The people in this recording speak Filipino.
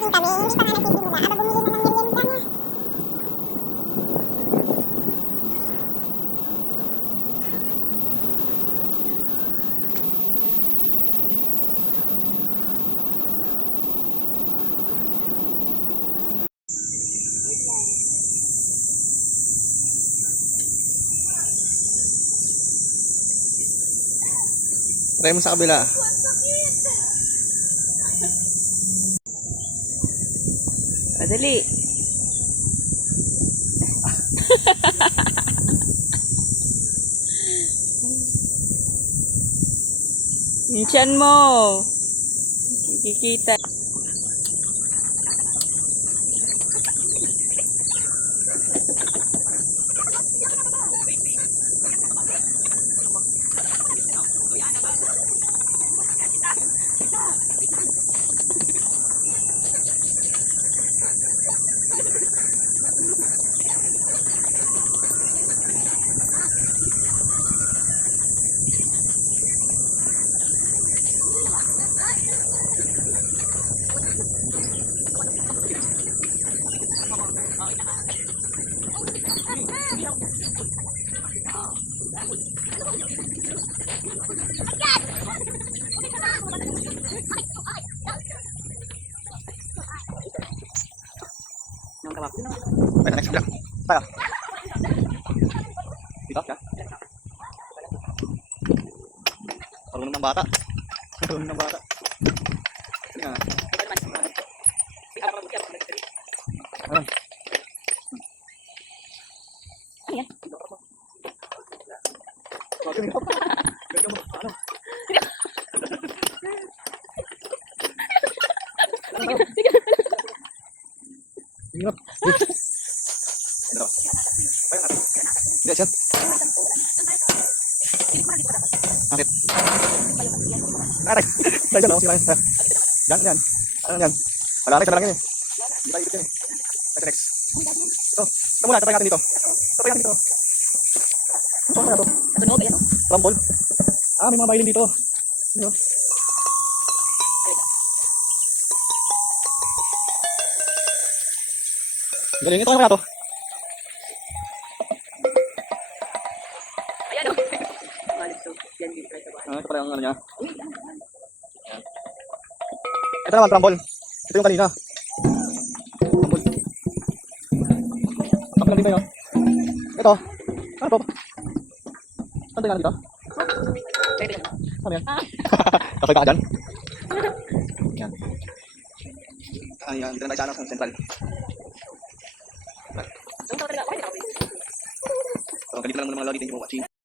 naglalaging kami, hindi pa nga nagsisimula. Aba, bumili na ng merienda niya. Try mo sa kabila. Madali. Yung tiyan mo. Kikita. Pwede next block. Tayo. Dito ka. Marunong ng bata. Marunong ng bata. Yan. Ayun. Hirap. Ito. Hindi, siya. Bakit? Aray! Tayo dyan, sila yan. Yan, yan. Ano yan? Wala rin, lang yan eh. Hindi tayo ikot yan eh. Ito next. Ito muna, tapay natin dito. Tapay natin dito. Ano na ito? Rumble. Ah, may mga violin dito. Ano? Galing ito, ano na ito? Ayan o. Ito pala yung ano niya. Yan. Ito naman, rumble. Ito yung kanina. Rumble. Tapos lang dito yun. Ito. Ano ito? Saan tingnan dito? Ano yan? Kapag ka dyan? Yan. Ayan, dito na tayo sa central. So, ganito lang muna mga lodi. Thank you for watching.